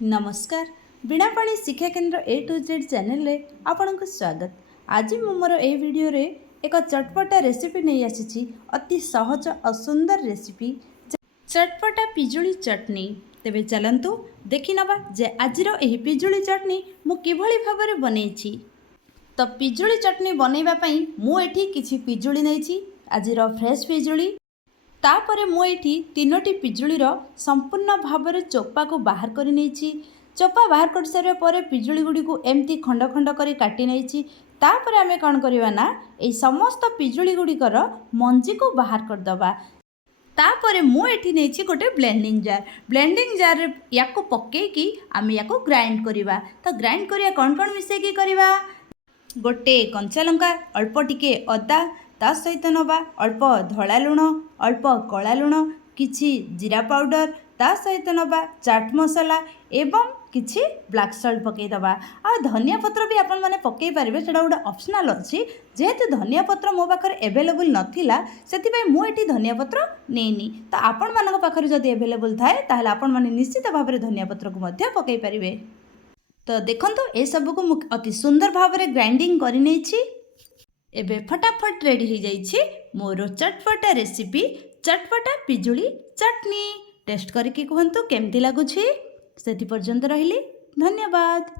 नमस्कार। बीणापाणी शिक्षा केन्द्र ए टू जेड चैनल रे आपन को स्वागत। आज मु मोर ए वीडियो रे एक चटपटा रेसिपी नहीं आसी, अति सहज और सुंदर रेसिपी चटपटा पिजुली चटनी। तेबे चलंतु देखि नबा जे आजिर एही पिजुली चटनी मु किभली भाबरे बनैछि। तो पिजुली चटनी बनैबा पई मु एठी किछि पिजुली नैछि, आजिर फ्रेश पिजुली। तापरे मु एठी तीनोटी पिजुलीर संपूर्ण भाव चोपा को बाहर कर नहीं। चोपा बाहर कर सारे पर पिजुली गुड़ी को एमती खंड खंड कर काटी नहीं। तापर आमे कौन करवा ना ए समस्त पिजुली गुड़िकर मंजी को बाहर करदबा। तापर मु एठी नहीं गोटे ब्लेंडिंग जार या पकईकी आम या ग्राइंड करवा। तो ग्राइंड करिया कौन कौन मिसेकी करवा, गोटे कंचा लंका, अल्प टिके अदा, ता सहित नवा अल्प धला लुण, अल्प कला लुण, किछि जीरा पाउडर, ता सहित नवा चाट मसला एवं किछि ब्लैक सॉल्ट पकई दबा। आ धनिया पत्र भी आपण माने पकई पारिबे, सेटा गोटे ऑप्शनल अछि। जेहेतु धनिया पत्र मो पाखरे अवेलेबल नथिला सेति पई मु एठी धनिया पत्र नेनी। तो आपण मानक पाखरे जदि अवेलेबल थाए ताहले आपण माने निश्चित भाबरे धनिया पत्र को मध्य पकई पारिबे। तो देखंतु ए सब को मु अति सुंदर भाबरे ग्राइंडिंग करि नेछि। एबे फटाफट रेडी हो जाइछि मोर चटपटा रेसिपी चटपटा पिजुली चटनी। टेस्ट करके कहंतु केमती लागुछि। सेति पर्यंत रहिली, धन्यवाद।